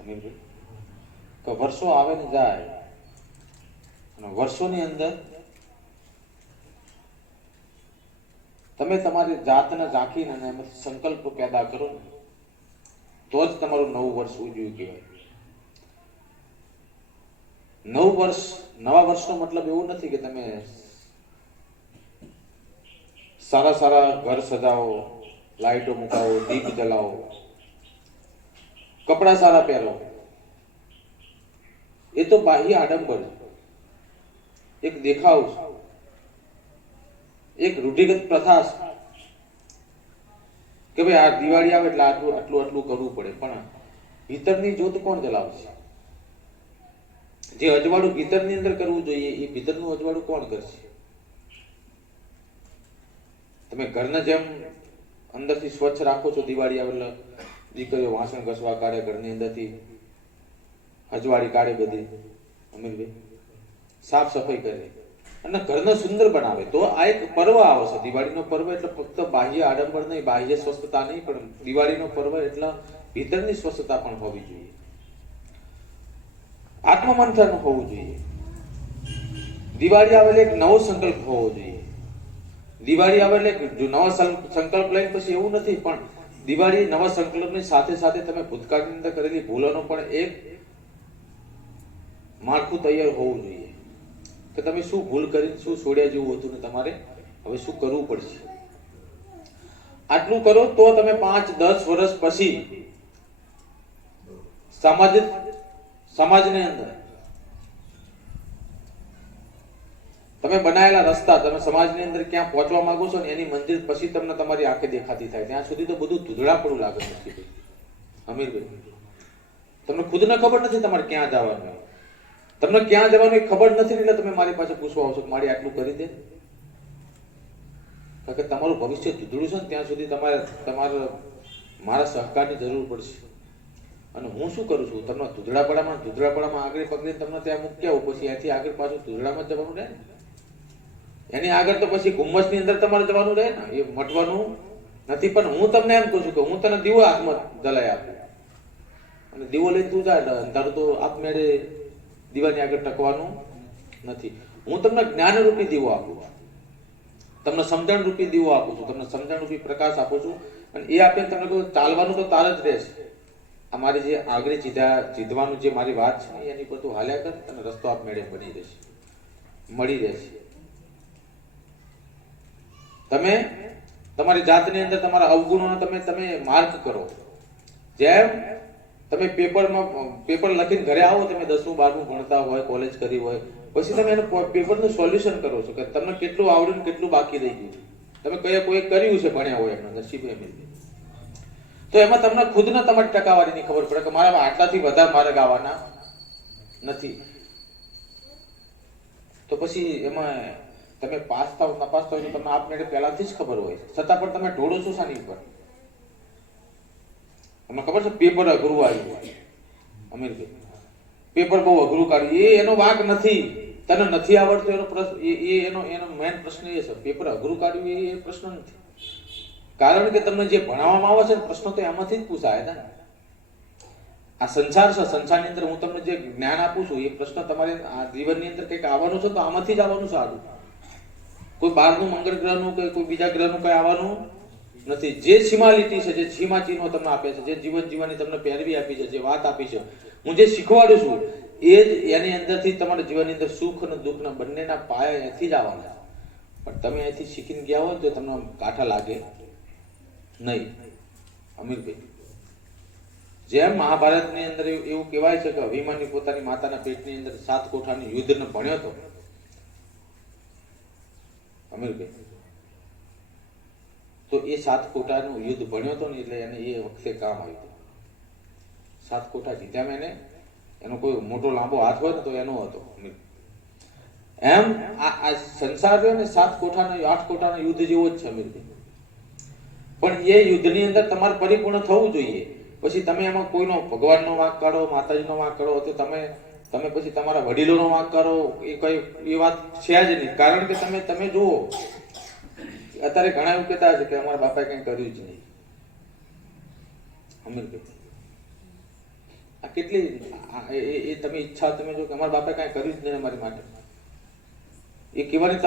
અમીરભાઈ કે વર્ષો આવે ને જાય અને વર્ષોની અંદર તમે તમારી જાતને ઝાંખીને એમાંથી સંકલ્પ પેદા કરો ને તો જ તમારું નવું વર્ષ ઉજવ્યું કહેવાય. નવા વર્ષનો મતલબ એવું નથી કે તમે સારા સારા ઘર સજાવો, લાઈટો મુકાવો, દીપ જલાવો, કપડા સારા પહેરો. એ તો બાહ્ય આડંબર, એક દેખાવ, એક રૂઢિગત પ્રથા કે ભાઈ આ દિવાળી આવે એટલે આટલું આટલું આટલું કરવું પડે. પણ ભીતરની જ્યોત કોણ જલાવશે? જે અજવાળું ભીતરની અંદર કરવું જોઈએ એ ભીતરનું અજવાળું કોણ કરશે? તમે ઘરને જેમ અંદરથી સ્વચ્છ રાખો છો, દિવાળી આવે એટલે દીકરીઓ વાસણ ઘસવા કાઢે, ઘરની અંદરથી અજવાળી કાઢે, બધી અમીરભાઈ સાફ સફાઈ કરે અને ઘરને સુંદર બનાવે, તો આ એક પર્વ આવે છે. દિવાળીનો પર્વ એટલે ફક્ત બાહ્ય આડંબર નહીં, બાહ્ય સ્વસ્થતા નહીં, પણ દિવાળીનો પર્વ એટલે ભીતરની સ્વસ્થતા પણ હોવી જોઈએ, આત્મમંથન હોવું જોઈએ. દિવાળી આવે એટલે એક નવો સંકલ્પ હોવો જોઈએ. દિવાળી આવે એટલે નવો સંકલ્પ લઈને પછી એવું નથી, પણ દિવાળી નવા સંકલ્પની સાથે સાથે તમે ભૂતકાળની અંદર કરેલી ભૂલોનો પણ એક માળખું તૈયાર હોવું જોઈએ કે તમે શું ભૂલ કરી, શું છોડ્યા જેવું હતું ને તમારે હવે શું કરવું પડશે. આટલું કરો તો તમે 5-10 વર્ષ પછી સમાજની અંદર તમે બનાયેલા રસ્તા, તમે સમાજની અંદર ક્યાં પહોંચવા માંગો છો ને એની મંજિલ પછી તમને તમારી આંખે દેખાતી થાય. ત્યાં સુધી તો બધું ધૂંધળાપડું લાગે છે અમીરભાઈ. તમને ખુદને ખબર નથી તમારે ક્યાં જવાનું. તમને ક્યાં જવાનું એ ખબર નથી એટલે તમે મારી પાસે પૂછવા આવશો કે મારી આટલું કરી દે. કારણ કે તમારું ભવિષ્ય ધૂંધળું છે ને ત્યાં સુધી તમારે મારા સહકારની જરૂર પડશે. અને હું શું કરું છું, તમને ધૂંધળાપડામાં આગળ પકડીને તમને ત્યાં મૂકી આવું, પછી અહીંથી આગળ પાછું ધૂંધળામાં જ જવાનું રહે ને. એની આગળ તો પછી ગુમ્મસની અંદર તમારે જવાનું રહે ને, એ મટવાનું નથી. પણ હું તમને એમ કહું છું કે હું તને દીવો હાથમાં જલાઈ આપું અને દીવો લઈને તું જાય, તારું તો આપમેળે દીવાની આગળ ટકવાનું નથી. હું તમને જ્ઞાન રૂપી દીવો આપું છું, તમને સમજણ રૂપી દીવો આપું છું, તમને સમજણ રૂપી પ્રકાશ આપું છું. અને એ આપીને તમને કહું ચાલવાનું તો તાર જ રહેશે. અમારી જે આગળ જીતવાનું જે મારી વાત છે એની પર તું હાલ્યા કર, તને રસ્તો આપમેળે બની રહેશે, મળી રહેશે. તમે તમારી જાતની અંદર તમારા અવગુણોને તમે માર્ક કરો. જેમ તમે પેપર લખીને ઘરે આવો, તમે 10મું 12મું ભણતા હોય, કોલેજ કરી હોય, પછી તમે એનું પેપરનું સોલ્યુશન કરો છો કે તમને કેટલું આવડ્યું, કેટલું બાકી રહી ગયું, તમે કોઈ કર્યું છે ભણ્યા હોય એમના નસીબ એમ. તો એમાં તમને ખુદને તમારી ટકાવારીની ખબર પડે કે મારા આટલાથી વધારે મારે ગાવાના નથી. તો પછી એમાં તમે પાસ થાવ નપાસ થાવ તો તમને આપમેળે પહેલાથી જ ખબર હોય, છતાં પણ તમે ઢોળો છો શાની ઉપર? તમને ખબર છે પેપર અઘરું આવ્યું અમીરભાઈ, પેપર બહુ અઘરું કાઢ્યું. એનો વાંક નથી, તને નથી આવડતું એનો પ્રશ્ન, એનો મેઇન પ્રશ્ન એ છે. પેપર અઘરું કાઢ્યું એ પ્રશ્ન નથી, કારણ કે તમને જે ભણાવવામાં આવે છે પ્રશ્નો તો એમાંથી જ પૂછાય ને. આ સંસાર છે, સંસારની અંદર હું તમને જે જ્ઞાન આપું છું એ પ્રશ્ન તમારે આ જીવનની અંદર કંઈક આવવાનું છે તો આમાંથી જ આવવાનું છે. આનું કોઈ બહારનું મંગળ ગ્રહનું કે કોઈ બીજા ગ્રહનું કઈ આવવાનું નથી. જે સીમાલિટી છે, જે સીમા ચિહ્નો તમને આપે છે, જે જીવન જીવવાની તમને પહેરવી આપી છે, જે વાત આપી છે, હું જે શીખવાડું છું એ જ એની અંદરથી તમારા જીવનની અંદર સુખ અને દુઃખના બંનેના પાયા અહીંથી જ આવવાના. પણ તમે અહીંથી શીખીને ગયા હોય તો તમને કાંઠા લાગે નહીં અમીરભાઈ. જેમ મહાભારતની અંદર એવું કહેવાય છે કે અભિમાની પોતાની માતાના પેટની અંદર 7 કોઠાની યુદ્ધને ભણ્યો હતો અમીરભાઈ, તો એ 7 કોઠાનું યુદ્ધ ભણ્યો હતો ને એટલે એને એ વખતે કામ આવ્યું. 7 કોઠા જીત્યા એને, એનો કોઈ મોટો લાંબો હાથ હોય ને તો એનો હતો. એમ આ સંસાર રહ્યો ને 7 કોઠાનો 8 કોઠાનો યુદ્ધ જેવો જ છે અમીરભાઈ. પણ એ યુદ્ધની અંદર તમારે પરિપૂર્ણ થવું જોઈએ. પછી તમે એમાં કોઈનો ભગવાનનો વાંક કાઢો, માતાજીનો વાંક કાઢો, તો તમે પછી તમારા વડીલોનો વાંક કાઢો, એ વાત છે જ નહીં. કારણ કે તમે જુઓ અત્યારે ઘણા એવું કહેતા છે કે અમારા બાપાએ કંઈ કર્યું જ નહીં અમીરભાઈ. આ કેટલી એ તમે ઈચ્છા તમે જો કે અમારા બાપે કાંઈ કર્યું જ નહીં અમારી માટે, એ કહેવાની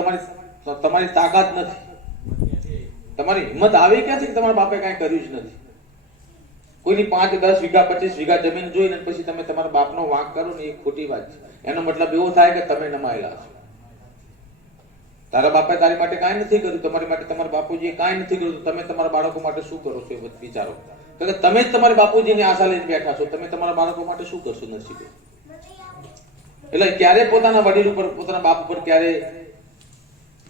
તમારી તાકાત નથી. તમારી હિંમત આવી ક્યાંથી કે તમારા બાપે કાંઈ કર્યું જ નથી? કોઈની 5, 10 વીઘા 25 વીઘા જમીન જોઈને પછી તમે તમારા બાપનો વાંક કરો ને એ ખોટી વાત છે. એનો મતલબ એવો થાય કે તમે નમાયેલા છો. તારા બાપે તારી માટે કાંઈ નથી કર્યું, તમારી માટે તમારા બાપુજીએ કાંઈ નથી કર્યું, તમે તમારા બાળકો માટે શું કરો છો એ વિચારો. કારણ કે તમે જ તમારી બાપુજીની આશા લઈને બેઠા છો, તમે તમારા બાળકો માટે શું કરશો નસીબે? એટલે ક્યારે પોતાના વડીલ ઉપર, પોતાના બાપ ઉપર ક્યારે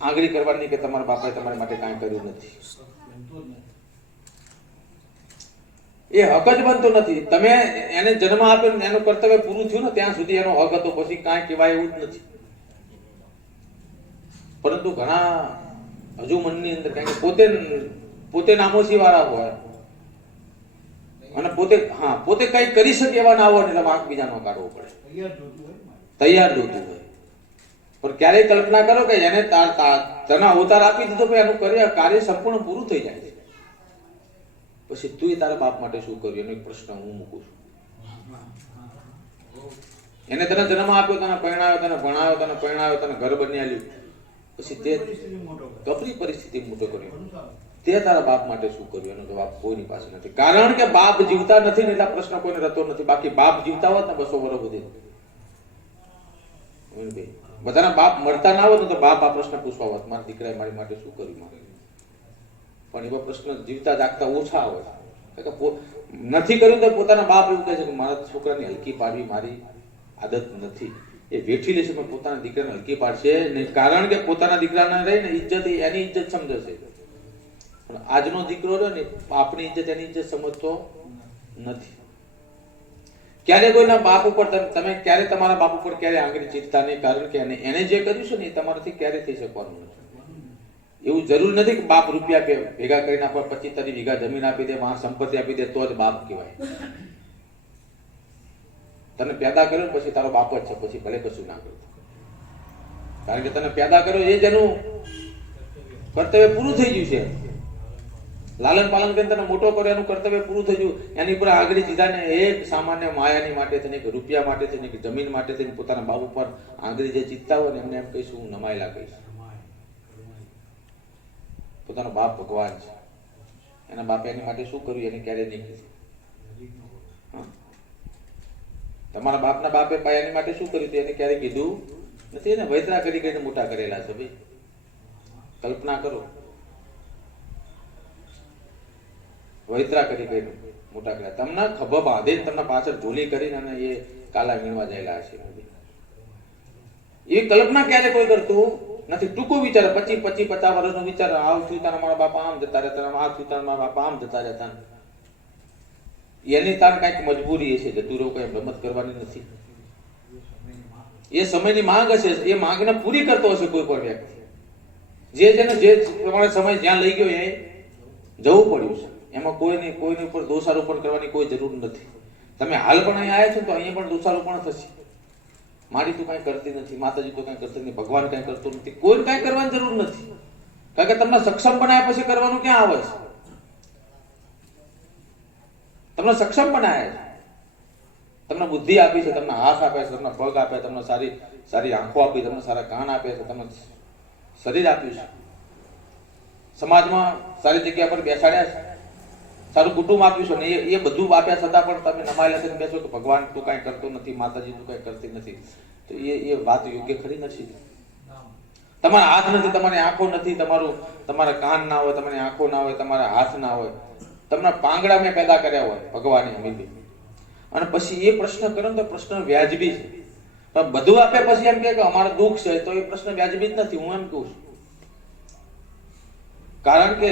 આંગળી કરવાની કે તમારા બાપાએ તમારી માટે કાંઈ કર્યું નથી. એ હક જ બનતો નથી. તમે એને જન્મ આપ્યો ને એનું કર્તવ્ય પૂરું થયું ને ત્યાં સુધી એનો હક હતો, પછી કાંઈ કહેવાય એવું જ નથી. પરંતુ ઘણા હજુ મનની અંદર કારણ કે પોતે નામોશી વાળા હોય અને પોતે કઈ કરી શકે એવા ના હોય એટલે વાંક બીજાનો કાઢવો પડે, તૈયાર જોતું હોય. પણ ક્યારેય કલ્પના કરો કે એને તને અવતાર આપી દીધો કે એનું કાર્ય સંપૂર્ણ પૂરું થઈ જાય છે, પછી તું તારા બાપ માટે શું કર્યું એનો એક પ્રશ્ન હું મૂકું છું. એને તને જન્મ આપ્યો, તને પરણાવ્યો, તને ભણાવ્યો, તને પરણાવ્યો, તને ઘર બનાવ્યું, પછી તે કપરી પરિસ્થિતિ મોટો કર્યો, તે તારા બાપ માટે શું કર્યું એનો જવાબ કોઈની પાસે નથી. કારણ કે બાપ જીવતા નથી ને એટલા પ્રશ્ન કોઈને રહેતો નથી. બાકી બાપ જીવતા હોત ને 200 વર્ષ સુધી બધાના બાપ મળતા ના હોત ને તો બાપ આ પ્રશ્ન પૂછવા હોત, મારા દીકરાએ મારી માટે શું કર્યું. પણ એવા પ્રશ્ન જીવતા જાગતા ઓછા હોય. નથી કર્યું તો પોતાના બાપ એવું કહે છે કે મારા છોકરાને હલકી પાડવી મારી આદત નથી. એ વેઠી લેશે પણ પોતાના દીકરાને હલકી પાડશે નહીં. કારણ કે પોતાના દીકરાને રહીને ઇજ્જત એની ઇજ્જત સમજશે. પણ આજનો દીકરો રહ્યો ને આપણી ઇજ્જત એની ઇજ્જત સમજતો નથી. ક્યારે કોઈના બાપ ઉપર તમે ક્યારે તમારા બાપ ઉપર ક્યારે આંગળી ચીરતા નહીં. કારણ કે એને જે કર્યું છે ને એ તમારાથી ક્યારે થઈ શકવાનું નથી. એવું જરૂર નથી કે બાપ રૂપિયા ભેગા કરીને આપણે 25-30 વીઘા જમીન આપી દે, વાહ સંપત્તિ આપી દે તો જ બાપ કહેવાય. તને પેદા કર્યો પછી તારો બાપ જ છે, પછી ભલે કશું ના કરતો. કારણ કે તને પેદા કર્યો એ જ એનું કર્તવ્ય પૂરું થઈ ગયું છે. લાલન પાલન કરીને તને મોટો કર્યો એનું કર્તવ્ય પૂરું થઈ ગયું. એની ઉપર આગળ સીધાને એક સામાન્ય માયાની માટે થઈને, એક રૂપિયા માટે થઈને, એક જમીન માટે થઈને પોતાના બાપ ઉપર આંગળી જે ચીતતા હોય ને એમને એમ કહીશું હું નમાયેલા કહીશ. પોતાનો બાપ ભગવાન છે, એના બાપે એની માટે શું કર્યું એને ક્યારે નહીં કીધું. તમારા બાપના બાપે એની માટે શું કર્યું એને ક્યારે કીધું નથી. એને વૈતરા કરી કરીને મોટા કરેલા છે. ભાઈ કલ્પના કરો, વૈતરા કરી કરીને મોટા કર્યા. તમને ખભા બાંધીને તમને પાછળ ઢોલી કરીને અને એ કાલા વીણવા ગયેલા છે. એવી કલ્પના ક્યારે કોઈ કરતું નથી. ટૂંકો વિચાર 25-50 વર્ષનો વિચાર, આવ થયું તારા મારા બાપા આમ જતા રહેતા, આ થયું તારા મારા બાપા આમ જતા રહેતા. એની તાર કઈક મજબૂરી હશે, જતું રહેવું કઈ રમત કરવાની નથી. એ સમયની માંગ હશે, એ માંગને પૂરી કરતો હશે કોઈ પણ વ્યક્તિ. જે પ્રમાણે સમય જ્યાં લઈ ગયો એ જવું પડ્યું છે. એમાં કોઈની ઉપર દોષારોપણ કરવાની કોઈ જરૂર નથી. તમે હાલ પણ અહીંયા આવ્યા છો તો અહીંયા પણ દોષારોપણ થશે. મારી તું કઈ કરતી નથી, માતાજી તો કઈ કરતી નથી, ભગવાન કઈ કરતો નથી. કોઈ કઈ કરવાની જરૂર નથી. કારણ કે તમને સક્ષમ બનાવ્યા પછી કરવાનું ક્યાં આવે છે? તમને સક્ષમ બનાવ્યા છે, તમને બુદ્ધિ આપી છે, તમને હાથ આપે છે, તમને પગ આપે, તમને સારી આંખો આપી, તમને સારા કાન આપે છે, તમને શરીર આપ્યું છે, સમાજમાં સારી જગ્યા પર બેસાડ્યા છે, સારું કુટુંબ આપ્યું છે ને એ બધું આપ્યા છતાં પણ તમે નમાયેલા થઈને બેસો કે ભગવાન તું કઈ કરતો નથી, માતાજી તું કઈ કરતી નથી, તો એ વાત યોગ્ય ખરી નથી. તમારા હાથ નથી, તમારી આંખો નથી, તમારા કાન ના હોય, તમારી આંખો ના હોય, તમારા હાથ ના હોય, તમને પાંગડા મેં પેદા કર્યા હોય ભગવાને અમીબી. અને પછી એ પ્રશ્ન કરો તો પ્રશ્ન વ્યાજબી છે. પણ બધું આપ્યા પછી એમ કે અમારે દુઃખ છે તો એ પ્રશ્ન વ્યાજબી જ નથી. હું એમ કહું છું કારણ કે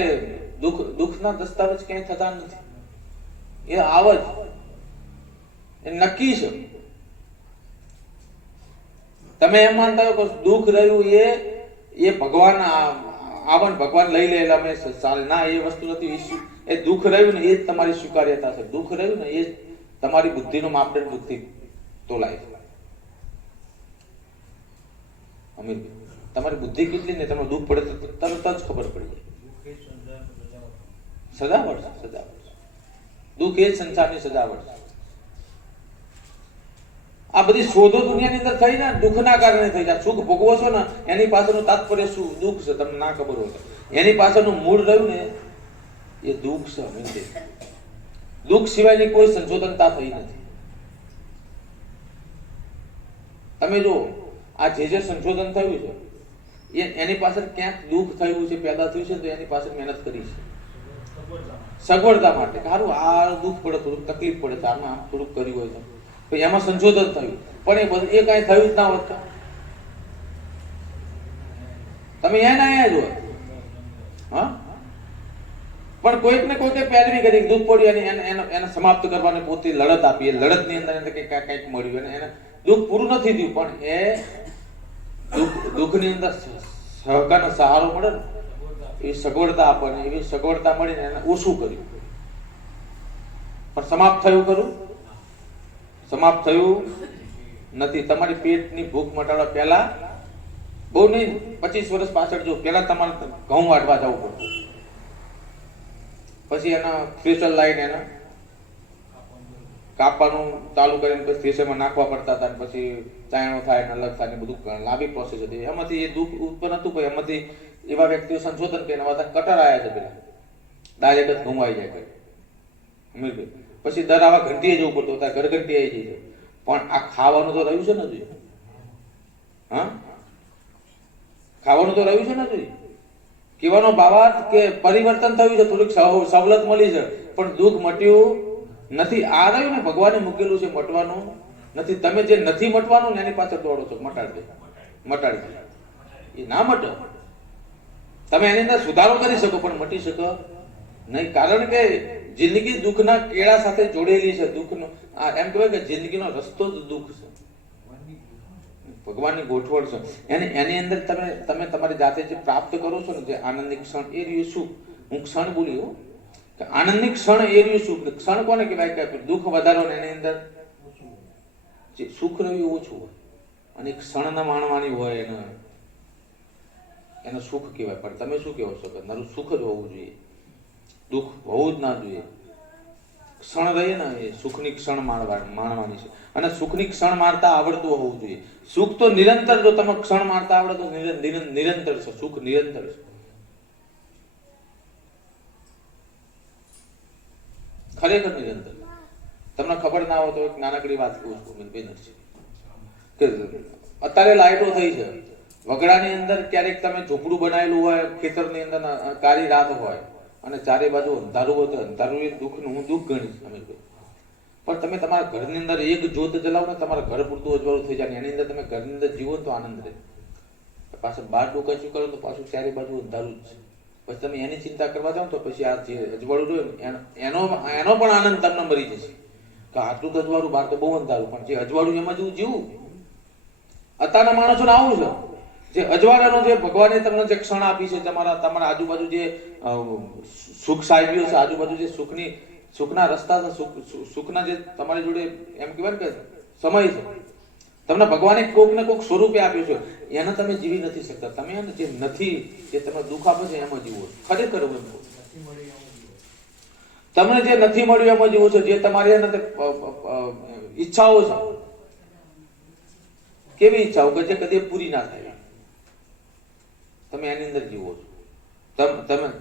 દુઃખના દસ્તાવેજ ક્યાંય થતા નથી. એ આવે જ, એ નક્કી છે. તમે એમ માનતા હો કે દુઃખ રહ્યું એ ભગવાન આવન ભગવાન લઈ લે અમે ચાલે, ના એ વસ્તુ નથી. એ દુઃખ રહ્યું ને એ જ તમારી સ્વીકાર્યતા છે. દુઃખ રહ્યું ને એ જ તમારી બુદ્ધિનો માપદંડ બુદ્ધિ તોલાય છે. અમીર તમારી બુદ્ધિ કેટલી ને તમને દુઃખ પડે તો તરત જ ખબર પડી જાય. સજાવટ, દુઃખ એ જ સંસારની સજાવટ છે. આ બધી શોધો દુનિયાની અંદર થઈ ને દુઃખના કારણે થઈ જાય. સુખ ભોગવો છો ને એની પાછળનું તાત્પર્ય શું? દુઃખ છે. તમને ના ખબર હોય એની પાછળનું મૂળ રહ્યું ને એ દુઃખ છે. હંમેશા દુઃખ સિવાયની કોઈ સંશોધનતા થઈ નથી. તમે જો આ જે સંશોધન થયું છે એની પાછળ ક્યાંક દુઃખ થયું છે, પેદા થયું છે, તો એની પાછળ મહેનત કરી છે સગવડતા માટે. સારું આ દુઃખ પડે, થોડુંક તકલીફ પડે તો આમાં આમ થોડુંક કર્યું હોય તો એમાં સંશોધન થયું, પણ એ બધું એ કઈ થયું જ ના હોત. તમે અહીંયા જો હા, પણ કોઈક ને કોઈક પેરવી કરી દુઃખ પડ્યું એને સમાપ્ત કરવાની પોતે લડત આપી. એ લડત ની અંદર કંઈક મળ્યું અને એને દુઃખ પૂરું નથી થયું, પણ એ દુઃખ ની અંદર સહકારનો સહારો મળે ને એ સગવડતા આપણને એવી સગવડતા મળીને એને ઓછું કર્યું. પણ સમાપ્ત થયું ખરું? સમાપ્ત થયું નથી. તમારી પેટની ભૂખ મટાડવા પહેલા બહુ નહીં 25 વર્ષ પાછળ જો પેલા તમારે ઘઉં વાટવા જવું પડતું, પછી એના સ્પેશિયલ લાઈન એના કાપવાનું ચાલુ કરીને પછી થ્રેશરમાં નાખવા પડતા હતા, પછી ચાયણો થાય ને અલગ થાય ને બધું લાંબી પ્રોસેસ હતી. એમાંથી એ દુઃખ ઉત્પન્ન હતું. પણ એમાંથી એવા વ્યક્તિઓ સંશોધન કરીને કટર આવ્યા છે. પેલા ડાયરેક્ટ જ ઘઉં આવી જાય પછી દર આવા ઘંટીએ જવું પડતું, ઘર ઘંટી આવી જાય. પણ આ ખાવાનું તો રહ્યું છે ને જોઈએ, હા ખાવાનું તો રહ્યું છે ને જોઈએ. કહેવાનો ભાવાર્થ કે પરિવર્તન થયું છે, થોડીક સવલત મળી છે, પણ દુઃખ મટ્યું નથી. આ રહ્યું ને ભગવાને મૂકેલું છે, મટવાનું નથી. તમે જે નથી મટવાનું ને એની પાછળ દોડો છો, મટાડી દે એ ના મટે. તમે એની અંદર સુધારો કરી શકો પણ મટી શકો નહીં, કારણ કે જિંદગી દુઃખના કેળા સાથે જોડેલી છે. દુઃખનો એમ કહેવાય કે જિંદગીનો રસ્તો જ દુઃખ છે, ભગવાનની ગોઠવણ છે. એની અંદર તમે તમારી જાતે જે પ્રાપ્ત કરો છો ને જે આનંદની ક્ષણ એ રહ્યું સુખ. હું ક્ષણ બોલી હો કે આનંદની ક્ષણ એ રહ્યું સુખ. ક્ષણ કોને કહેવાય કે દુઃખ વધારો ને એની અંદર જે સુખ રહ્યું ઓછું હોય અને ક્ષણના માણવાની હોય એને સુખ કહેવાય. પણ તમે શું કહો છો કે મારું સુખ જ હોવું જોઈએ, દુઃખ હોવું જ ના જોઈએ. ક્ષણ રહીએ ને એ સુખની ક્ષણ માણવાની છે, અને સુખની ક્ષણ મારતા આવડતું હોવું જોઈએ. સુખ તો નિરંતર, જો તમે ક્ષણ મારતા આવડે તો નિરંતર છે, સુખ નિરંતર છે. ખરેખર નિરંતર. તમને ખબર ના હોય તો એક નાનકડી વાત કહું છું કે અત્યારે લાઈટો થઈ છે, વગડાની અંદર ક્યારેક તમે ઝૂંપડું બનાવેલું હોય, ખેતરની અંદર કાળી રાત હોય અને ચારે બાજુ અંધારું હોય તો અંધારું એ દુઃખનું હું દુઃખ ગણીશ. પણ તમે તમારા ઘરની અંદર એક જ્યોત જલાવો ને તમારા ઘર પૂરતું અજવાળું થઈ જાય, એની અંદર તમે ઘરની અંદર જીવો તો આનંદ રહે. પાછળ બહાર ડોકાચું કરો તો પાછું ચારે બાજુ અંધારું જ છે. પછી તમે એની ચિંતા કરવા જાઓ તો પછી આ જે અજવાળું રહ્યું એનો પણ આનંદ તમને મરી જશે કે આટલું અજવાળું, બહાર તો બહુ અંધારું, પણ જે અજવાળું એમાં જેવું જીવું. અત્યારના માણસોને આવું છે, જે અજવાળાનો જે ભગવાને તમને જે ક્ષણ આપી છે, તમારા આજુબાજુ જે સુખ સાહેબીઓ છે, આજુબાજુ જે સુખના રસ્તા છે, સુખના જે તમારી જોડે એમ કહેવાય કે સમય છે, તમને ભગવાને કોક ને કોક સ્વરૂપે આપ્યું છે, એને તમે જીવી નથી શકતા. તમે એને જે નથી, જે તમને દુઃખ આપે છે એમાં જીવો. ખરેખર તમને જે નથી મળ્યું એમાં જીવો છો. જે તમારી ઈચ્છાઓ છે, કેવી ઈચ્છાઓ કે જે કદી પૂરી ના થાય, તમે એની અંદર જીવો છો.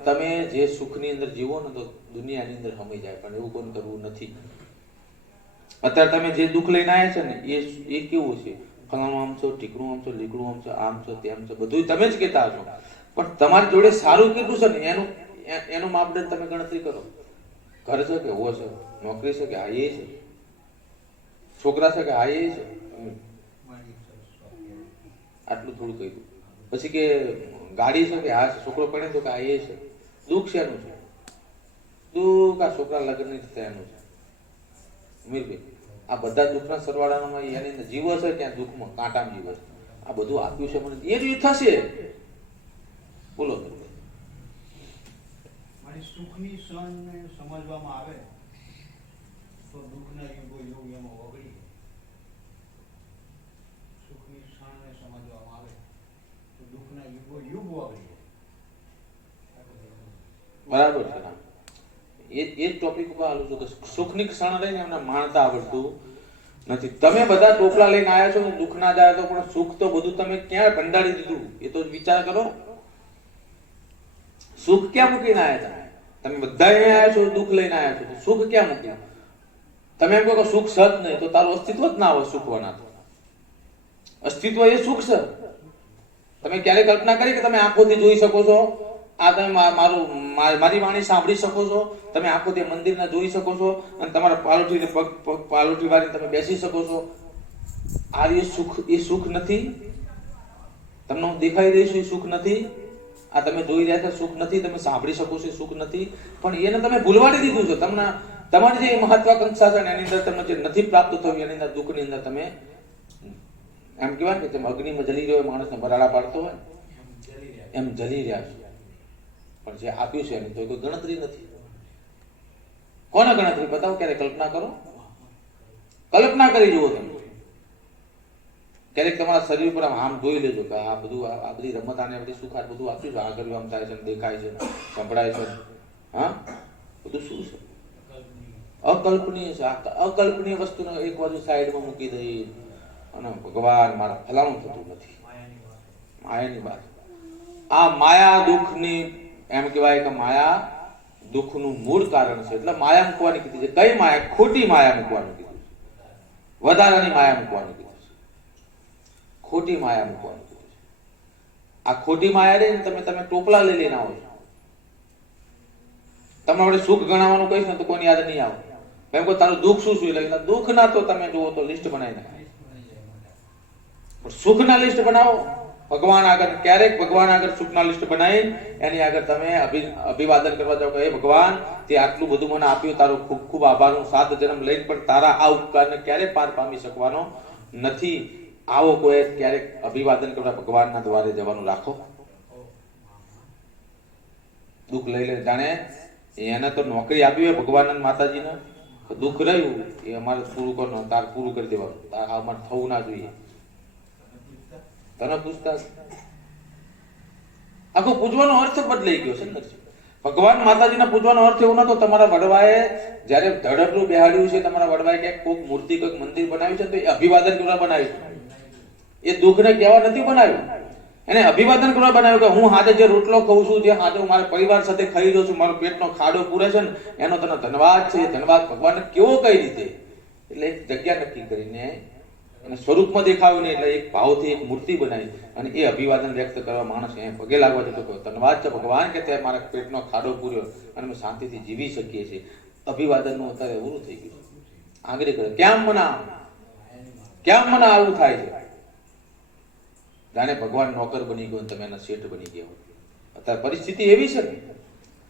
તમે જે સુખની અંદર જીવો ને તો દુનિયાની અંદર હમી જાય, પણ એવું કોઈ કરવું નથી. અત્યારે તમે જે દુઃખ લઈને આવ્યા છે ને એ કેવું છે, ફલાણું આમ છો, ટીકડું આમ છો, લીકડું આમ છો, આમ છો, તેમ છો, બધું તમે જ કહેતા હશો. પણ તમારી જોડે સારું કેટલું છે ને એનું માપદંડ તમે ગણતરી કરો. ઘર છે કે હો છે, નોકરી છે કે હા એ છે, છોકરા છે કે હા એ છે, આટલું થોડું કહ્યું. પછી કે ગાડી છે કે હા છોકરો પડે તો કે આ એ છે. દુઃખ છે એનું છે, દુઃખ આ છોકરા લગ્ન નહીં થતા એનું છે. મીરભાઈ આ બધા દુઃખના સરવાળામાં એની અંદર જીવો છે, ત્યાં દુઃખમાં કાંટામાં જીવો છે. આ બધું આપ્યું છે મને એ રીત થશે. બોલો સુખની ક્ષણને સમજવામાં આવે તો દુઃખના યુગો યુગ એમાં ઓગળી. સુખની ક્ષણને સમજવામાં આવે તો દુઃખના યુગો યુગ ઓગળી. બરાબર છે. એ જ ટોપિક ઉપર આલું છું કે સુખની ક્ષણ રહીને એમને માણતા આવડતું નથી. તમે બધા ટોપલા લઈને આવ્યા છો દુઃખના જાય તો, પણ સુખ તો બધું તમે ક્યાં ભંડારી દીધું એ તો વિચાર કરો. સુખ ક્યાં મૂકીને આવ્યા હતા? તમે બધા અહીંયા આવ્યા છો દુઃખ લઈને આવ્યા છો, તો સુખ ક્યાં મૂક્યું? તમે એમ કહો કે સુખ સત નહીં, તો તારું અસ્તિત્વ જ ના હોય સુખવાના. અસ્તિત્વ એ સુખ છે. તમે ક્યારે કલ્પના કરી કે તમે આંખોથી જોઈ શકો છો? આ તમે મારી વાણી સાંભળી શકો છો? તમે આંખોથી મંદિરને જોઈ શકો છો અને તમારા પાલોઠીને પગ પાલોઠી વાળીને તમે બેસી શકો છો? આ એ સુખ નથી. તમને હું દેખાઈ રહી છું એ સુખ નથી. આ તમે જોઈ રહ્યા છો સુખ નથી. તમે સાંભળી શકો છો સુખ નથી. પણ એને તમે ભૂલવાડી દીધું છે. તમને તમારી જે મહત્વાકાંક્ષા છે ને એની અંદર તમને જે નથી પ્રાપ્ત થયું એની અંદર દુઃખની અંદર તમે એમ કહેવાય કે જેમ અગ્નિમાં જલી રહ્યો માણસને બરાડા પાડતો હોય એમ જલી રહ્યા છે. પણ જે આપ્યું છે એની તો કોઈ ગણતરી નથી. કોને ગણતરી બતાવો? ક્યારે કલ્પના કરો, કલ્પના કરી જુઓ તમે. ક્યારેક તમારા શરીર ઉપર આમ જોઈ લેજો કે આ બધું આ બધી રમત આને બધી સુખાર બધું આપ્યું છે. આ કર્યું આમ થાય છે, દેખાય છે, સંભળાય છે. હા, બધું શું છે? અકલ્પનીય છે. આ અકલ્પનીય વસ્તુને એક બાજુ સાઈડમાં મૂકી દઈ અને ભગવાન મારા ફલાણું થતું નથી. માયાની વાત. આ માયા દુઃખની એમ કહેવાય કે માયા દુઃખનું મૂળ કારણ છે. એટલે માયા મૂકવાની કીધી છે. કઈ માયા? ખોટી માયા મૂકવાનું કીધું છે. વધારાની માયા મૂકવાનું કીધું છે. ખોટી માયા મૂકવાનું કીધું છે. આ ખોટી માયા રે તમે ટોપલા લઈ લઈને આવો છો. તમને આપણે સુખ ગણાવવાનું કહીશ ને તો કોઈની યાદ નહીં આવે. એમ કહો તારું દુઃખ શું શું? એટલે દુઃખ ના તો તમે જુઓ તો લિસ્ટ બનાવી નાખે. પણ સુખના લિસ્ટ બનાવો ભગવાન આગળ. ક્યારેક ભગવાન આગળ સુખના લિસ્ટ બનાવી એની આગળ તમે અભિવાદન કરવા જાઓ કે હે ભગવાન, તે આટલું બધું મને આપ્યું, તારો ખૂબ ખૂબ આભાર. હું 7 જન્મ લઈને પણ તારા આ ઉપકારને ક્યારેય પાર પામી શકવાનો નથી. આવો કોઈ ક્યારેક અભિવાદન કરવા ભગવાનના દ્વારે જવાનું રાખો. દુઃખ લઈ લે જાણે એને તો નોકરી આપી હોય ભગવાન માતાજીને, દુઃખ રહ્યું એ અમારે પૂરું કરવાનું, તાર પૂરું કરી દેવાનું. અમારે થવું ના જોઈએ. તને પૂછતા આખો પૂજવાનો અર્થ બદલાઈ ગયો છે ને. ભગવાન માતાજીને પૂજવાનો અર્થ એવો નતો. તમારા વડવાએ જયારે ધડકલું બેહાડ્યું છે, તમારા વડવાએ ક્યાંક કોઈક મૂર્તિ કોઈક મંદિર બનાવ્યું છે તો એ અભિવાદન કરવા બનાવ્યું. એ દુઃખને કહેવા નથી બનાવ્યું. એને અભિવાદન કરવા બનાવ્યું કે હું આજે જે રોટલો ખાઉં છું, જે આજે હું મારા પરિવાર સાથે ખાઈ રહ્યો છું, મારો પેટનો ખાડો પૂરે છે ને, એનો તને ધન્યવાદ છે. ધન્યવાદ ભગવાનને કેવો કઈ રીતે? એટલે એક જગ્યા નક્કી કરીને અને સ્વરૂપમાં દેખાવ્યું નહીં, એટલે એક ભાવથી એક મૂર્તિ બનાવી અને એ અભિવાદન વ્યક્ત કરવા માણસ એ પગે લાગવા જતો કહ્યો ધન્યવાદ છે ભગવાન કે તે મારા પેટનો ખાડો પૂર્યો અને અમે શાંતિથી જીવી શકીએ છીએ. અભિવાદનનું અત્યારે એવું થઈ ગયું. આંગળી કરે કેમ મને આવું થાય છે? જાણે ભગવાન નોકર બની ગયો તમે એના શેઠ બની ગયા. અત્યારે પરિસ્થિતિ એવી છે ને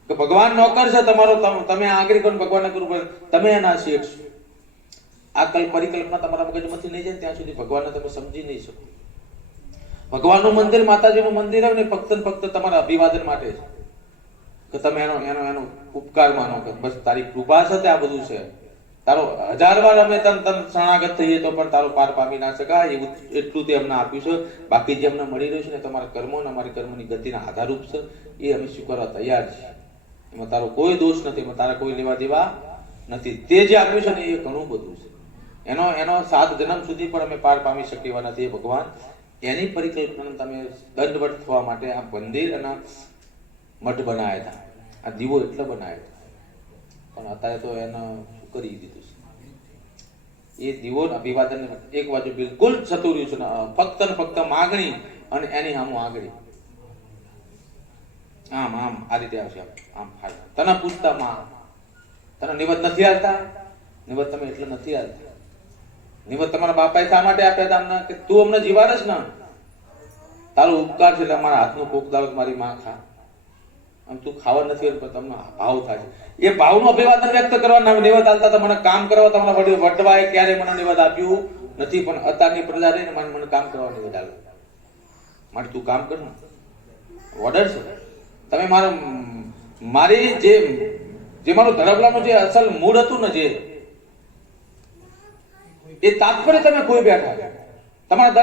કે ભગવાન નોકર છે તમારો, તમે આંગળી કરીને ભગવાનને કરું, તમે એના શેઠ છો. આ પરિકલ્પના તમારા મગજમાંથી નહીં જાય ત્યાં સુધી ભગવાનને તમે સમજી નહીં શકો. ભગવાનનું મંદિર, માતાજીનું મંદિર આવે ને ફક્ત ને ફક્ત તમારા અભિવાદન માટે છે કે તમે એનો ઉપકાર માનો કે બસ તારી કૃપા છે આ બધું છે. તારો 1000 વાર અમે તને શરણાગત થઈએ તો પણ તારો પાર પામી ના શકાય એવું એટલું તે અમને આપ્યું છે. બાકી જે અમને મળી રહ્યું છે ને તમારા કર્મો અને અમારી કર્મની ગતિના આધારરૂપ છે, એ અમે સ્વીકારવા તૈયાર છીએ. એમાં તારો કોઈ દોષ નથી, એમાં તારા કોઈ લેવા દેવા નથી. તે જે આપ્યું છે ને એ ઘણું બધું છે. એનો 7 જન્મ સુધી પણ અમે પાર પામી શકીએ એવા નથી. ભગવાન એની પરિકલ્પના તમે દંડવત થવા માટે આ મંદિર અને મઠ બનાવ્યા હતા. આ દીવો એટલે બનાવ્યો પણ અત્યારે તો એને કરી દીધું છે. એ દીવો અભિવાદન એક બાજુ બિલકુલ જતું રહ્યું છે ને ફક્ત ને ફક્ત માગણી અને એની સામું આગળી આમ આમ આ રીતે આવશે. આમ તને પૂછતા માં તને નિવત નથી આવતા? નિવત તમે એટલે નથી આવતા. નિવત તમારા બાપાએ શા માટે આપ્યા હતા અમને કે તું અમને જીવાડે છે ને, તારો ઉપકાર છે એટલે અમારા હાથનું કોક દાવત મારી માં ખા. આમ તું ખાવા નથી તમને ભાવ થાય છે. એ ભાવનું અભિવાદન વ્યક્ત કરવા નિવત આલતા મને કામ કરવા તમારા વડવાએ ક્યારે મને નિવત આપ્યું નથી. પણ અત્યારની પ્રજા રહીને મને કામ કરવા નિવત આલે માટે તું કામ કર ને ઓર્ડર છે. તમે મારી જે મારું ધડકલાનું જે અસલ મૂળ હતું ને, જે એ તાત્પર્ય તમે કોઈ બેઠા. તમારા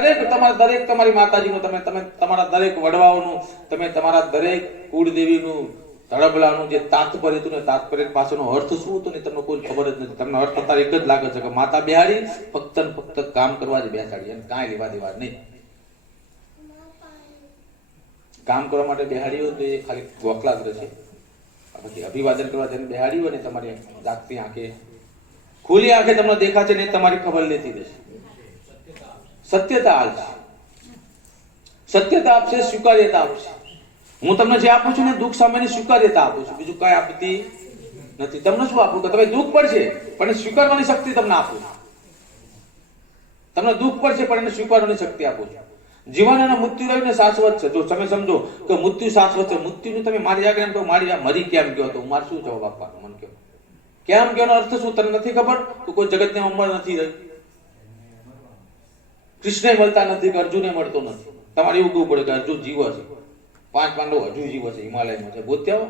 દરેક તમારી માતાજીનું, તમે તમારા દરેક વડવાઓનું, તમે તમારા દરેક કુળદેવીનું તળબલાનું જે તાત્પર્ય હતું ને તાત્પર્ય પાછળનો અર્થ શું હતો ને તમને કોઈ ખબર જ નથી. તમને અર્થ અત્યારે એક જ લાગે છે કે માતા બેહાડી ફક્ત ને ફક્ત કામ કરવા જ બેસાડી, અને કાંઈ લેવા દેવા નહીં. કામ કરવા માટે બેહાડી હોય તો એ ખાલી ગોખલા જ રહેશે. પછી અભિવાદન કરવા જેને બેહાડી હોય ને તમારી જાગતી આંખે ખુલ્લી આંખે તમને દેખાશે ને તમારી ખબર લેતી રહેશે. સત્યતા આપશે, સત્યતા આપશે, સ્વીકાર્યતા આપશે. હું તમને જે આપું છું ને દુઃખ સામેની સ્વીકાર્યતા આપું છું, બીજું કઈ આપતી નથી. તમને શું આપું કે તમે દુઃખ પડશે પણ સ્વીકારવાની શક્તિ તમને આપું છું. તમને દુઃખ પડશે પણ એને સ્વીકારવાની શક્તિ આપું છું. જીવન અને મૃત્યુ રહીને શાશ્વત છે. જો તમે સમજો કે મૃત્યુ શાશ્વત છે, મૃત્યુને તમે મારી આગળ એમ કહો મારી આ મરી કેમ ગયો તો મારે શું જવાબ આપવાનો? મને કહો કેમ ગયો અર્થ શું? તને નથી ખબર કે કોઈ જગતની અમર નથી રહી. કૃષ્ણ મળતા નથી કે અર્જુને મળતો નથી. તમારે એવું કહેવું પડે કે અર્જુન જીવ છે, 5 પાંડવો હજુ જીવ છે, હિમાલયમાં છે, બોત્યા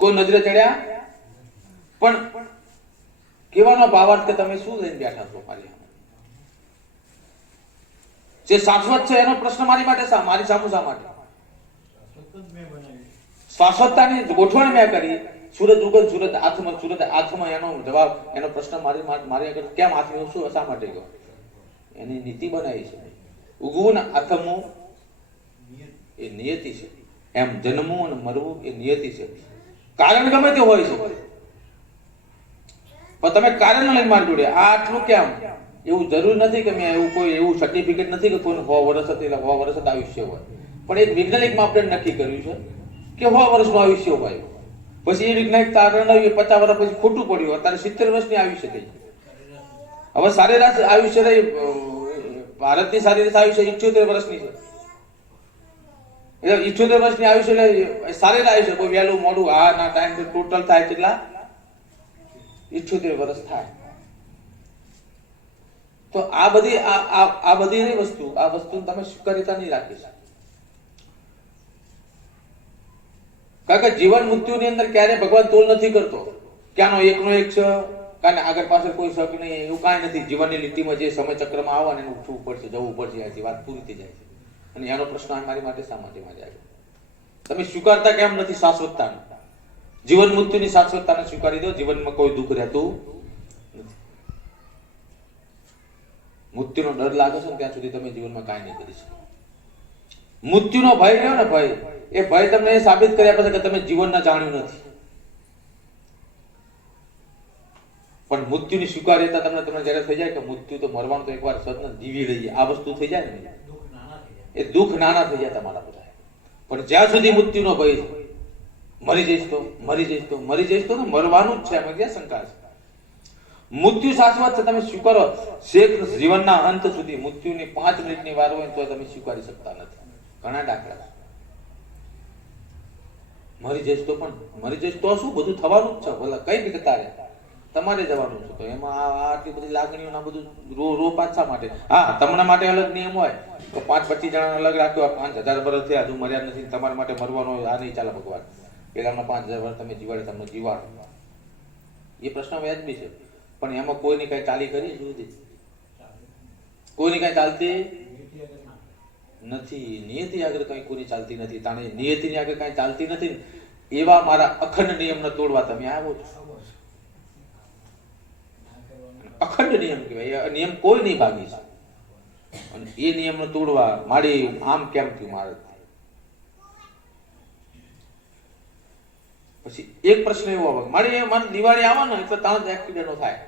કોઈ નજરે ચડ્યા. પણ કહેવાનો ભાવાર્થ કે તમે શું લઈને બેઠા છો મારી જે શાશ્વત છે એનો પ્રશ્ન મારી માટે શા, મારી સામું શા માટે? શાશ્વતતાની ગોઠવણ મેં કરી. સૂરજ ઉગન સૂરજ આથમાં એનો જવાબ, એનો પ્રશ્ન મારી આગળ કેમ આથમ્યો, શું શા માટે ગયો? એની નીતિ બનાવી છે. ઉગવું ને આથમવું એ નિયતિ છે. એમ જન્મવું અને મરવું એ નિયતિ છે. કારણ ગમે તે હોય છે પણ તમે કારણ લઈને મારી જોડે આ આટલું કેમ? એવું જરૂર નથી કે મેં એવું કોઈ એવું સર્ટિફિકેટ નથી કે કોઈને 100 વર્ષ એટલે 100 વર્ષ જ આયુષ્ય હોય. પણ એક વૈજ્ઞાનિક માપદંડ નક્કી કર્યું છે કે 100 વર્ષનું આયુષ્ય હોય. પછી એ વૈજ્ઞાનિક તારણ આવ્યું 50 વર્ષ પછી ખોટું પડ્યું, અત્યારે 70 વર્ષની આયુષ્ય થઈ. હવે સરેરાશ આયુષ્ય રહી ભારતની સરેરાશ આયુષ્ય 78 વર્ષની છે. એટલે 78 વર્ષની આયુષ્ય એટલે સરેરાશ આયુષ્ય, કોઈ વહેલું મોડું આ ના ટાઈમ ટોટલ થાય કેટલા? 78 વર્ષ થાય. તો આ બધી વસ્તુ તમે સ્વીકાર્યતા નહીં રાખી. કારણ કે જીવન મૃત્યુની અંદર ક્યારે ભગવાન તોલ નથી કરતો કે આનો એકનો એક છે, કારણ આગળ પાછળ કોઈ શક નહીં, એવું કાંઈ નથી. જીવનની લીટીમાં જે સમય ચક્રમાં આવે ને એને ઉઠવું પડશે, જવું પડશે, અહીંથી વાત પૂરી થઈ જાય છે. અને એનો પ્રશ્ન મારી માટે શા માટે મારી આગળ તમે સ્વીકારતા કેમ નથી? શાશ્વતતાને, જીવન મૃત્યુની શાશ્વતતાને સ્વીકારી દો. જીવનમાં કોઈ દુઃખ રહેતું નથી. મૃત્યુનો ડર લાગે છે ને ત્યાં સુધી તમે જીવનમાં કાંઈ નહીં કરી શકો. મૃત્યુનો ભય રહ્યો ને ભય, એ ભય તમને એ સાબિત કર્યા પછી કે તમે જીવનના જાણ્યું નથી. પણ મૃત્યુની સ્વીકાર્યતા તમને જયારે થઈ જાય કે મૃત્યુ તો મરવાનું તો એકવાર સદન જીવી લઈએ, આ વસ્તુ થઈ જાય ને એ દુઃખ નાના થઈ જાય તમારા બધા. પણ જ્યાં સુધી મૃત્યુનો ભય છે, મરી જઈશ તો ને મરવાનું જ છે, એમાં ક્યાં શંકા છે? મૃત્યુ શાશ્વત છે, તમે સ્વીકારો. શેખ જીવનના અંત સુધી મૃત્યુની 5 મિનિટની વાર હોય તો તમે સ્વીકારી શકતા નથી. ઘણા દાખલા મરી જઈશ તો શું બધું થવાનું જ છે. ભલે કઈ રીતે તારે તમારે જવાનું છે, તો એમાં આટલી બધી લાગણીઓ બધું રો પાછા માટે. હા, તમને માટે અલગ નિયમ હોય તો 5-25 જણાને અલગ રાખ્યો. 5000 વર્ષ થયા હજુ મર્યા નથી, તમારા માટે મરવાનો હોય, આ નહીં ચાલે ભગવાન. પેલાના 5000 વર્ષ તમે જીવાડે, તમને જીવાડો. એ પ્રશ્ન વ્યાજબી છે. પણ એમાં કોઈની કઈ ચાલી કરી સુધી કોઈની કઈ ચાલતી નથી. નિયતિ આગળ કઈ કોઈની ચાલતી નથી. તાણે નિયતિની આગળ કઈ ચાલતી નથી. એવા મારા અખંડ નિયમને તોડવા તમે આવો છો. અખંડ નિયમ કહેવાય. નિયમ કોઈ નહીં ભાગી છે. અને એ નિયમને તોડવા મારી આમ કેમ થયું મારે. પછી એક પ્રશ્ન એવો આવે, મારી દિવાળી આવે ને એટલે તરત એક્સિડન્ટો થાય.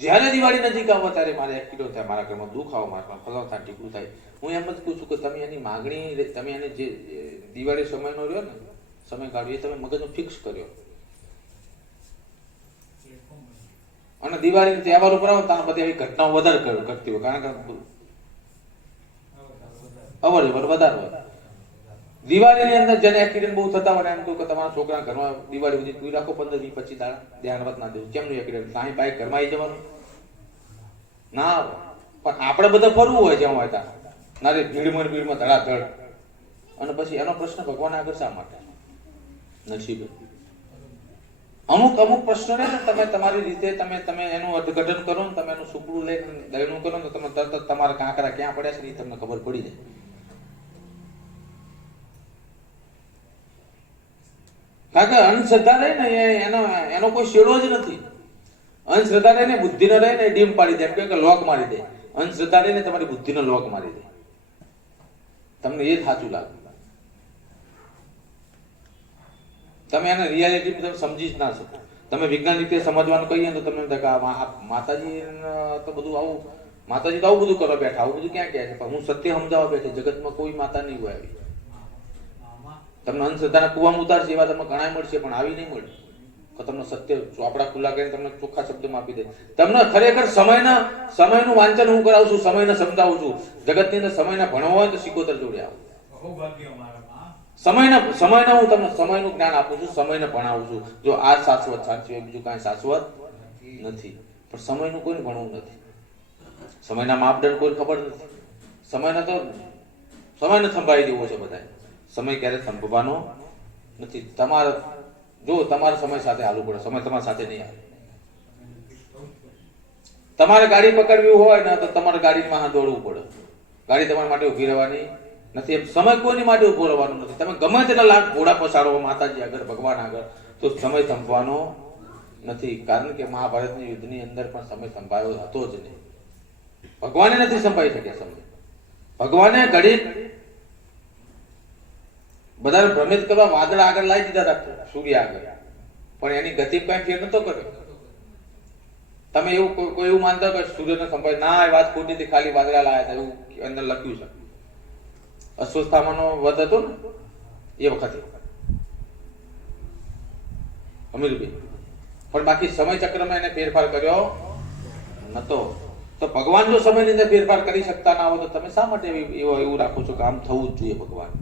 જ્યારે દિવાળી નજીક આવે ત્યારે મારે એક્સિડન્ટ થાય, મારા ઘરમાં દુઃખ આવે, મારા ફલાવ થાય, ટીકું થાય. હું એમ જ કહું છું કે તમે એની માગણી, તમે એને જે દિવાળી સમયનો રહ્યો ને સમય કાઢ્યો એ તમે મગજનો ફિક્સ કર્યો. અને દિવાળી તહેવાર ઉપર આવો ત્યાં બધી એવી ઘટનાઓ વધારે કરતી હોય, કારણ કે અવર વધારે હોય. દિવાળીની અંદર જેને એક્સિડન્ટ બહુ થતા હોય એમ કહું કે તમારા છોકરા ઘરમાં દિવાળી સુધી તું રાખો 15-20-25 દાડા, ધ્યાન વાત ના દેવું. કેમનું એક્સિડન્ટ? સાંઈ બાઈક ઘરમાં આવી જવાનું ના. પણ આપણે બધા ફરવું હોય જ્યાં હોય ત્યાં નારે ભીડમાં ધડાધડ. અને પછી એનો પ્રશ્ન ભગવાન આગળ શા માટે? નસીબ. અમુક પ્રશ્નો ને તમે તમારી રીતે તમે એનું અર્થઘટન કરો ને, તમે એનું સુપડું લઈને દયનું કરો ને, તમે તરત તમારા કાંકરા ક્યાં પડ્યા છે એ તમને ખબર પડી જાય. કારણ કે અંધશ્રદ્ધા રહે ને એનો કોઈ શેડો જ નથી. અંધશ્રદ્ધા રહે ને બુદ્ધિ ન રહે ને ડીમ પાડી દે, એમ કે લોક મારી દે. અંધશ્રદ્ધા રહે ને તમારી બુદ્ધિનો લોક મારી દે. તમને એ જ સાચું લાગે. તમે એને રિયાલિટી તમે સમજી જ ના શકો. તમે વિજ્ઞાન રીતે સમજવાનું કહીએ તો તમને એમ થાય કે આ માતાજી તો બધું આવું, માતાજી તો આવું બધું કરવા બેઠા, આવું બધું ક્યાં કહે છે? પણ હું સત્ય સમજાવવા બેઠી. જગતમાં કોઈ માતા નહીં હોય આવી. તમને અંધશ્રદ્ધાના કુવામાં ઉતારશે એવા તમને ઘણા મળશે, પણ આવી નહીં મળે. તો તમને સત્ય ચોપડા ખુલ્લા કરીને તમને ચોખ્ખા શબ્દમાં આપી દે. તમને ખરેખર સમયનું વાંચન હું કરાવું છું, સમયને સમજાવું છું. જગતની અંદર સમયને ભણવો હોય તો સિકોતર જોડે આવો. સમયના હું તમને સમયનું જ્ઞાન આપું છું, સમયને ભણાવું છું. જો આ શાશ્વત સાચું હોય, બીજું કાંઈ શાશ્વત નથી. પણ સમયનું કોઈને ભણવું નથી. સમયના માપદંડ કોઈ ખબર નથી. સમયને સંભાળી દેવો છે બધા. સમય ક્યારે સંભવવાનો નથી. તમારે સમય સાથે હાલવું પડે. સમય તમારા સાથે નહીં આવે. તમારે ગાડી પકડવી હોય ને તો તમારે ગાડીની વાહન દોડવું પડે. ગાડી તમારા માટે ઉભી રહેવાની નથી. એમ સમય કોઈની માટે ઉભો રહેવાનો નથી. તમે ગમે તેટલા લાખ ઘોડા પછાડો માતાજી આગળ, ભગવાન આગળ, તો સમય સંભવાનો નથી. કારણ કે મહાભારતની યુદ્ધની અંદર પણ સમય સંભાળ્યો હતો જ નહીં. ભગવાને નથી સંભાળી શક્યા સમય. ભગવાને ઘડી બધાને ભ્રમિત કરવા વાદળ આગળ લાવી દીધા હતા, સૂર્ય આગળ, પણ એની ગતિ કઈ ફેર નતો કર્યો. તમે એવું કોઈ એવું માનતા કે સૂર્યને સંભાળી? ના, એ વાત ખોટી હતી, ખાલી વાદળા લાયા હતા એવું અંદર લખ્યું છે. અશ્વત્થામાનો વધ હતો ને એ વખતે અમીરભાઈ, પણ બાકી સમય ચક્રમાં એને ફેરફાર કર્યો નતો. તો ભગવાન જો સમયની અંદર ફેરફાર કરી શકતા ના હોય તો તમે શા માટે એવું રાખો છો કે આમ થવું જ જોઈએ? ભગવાન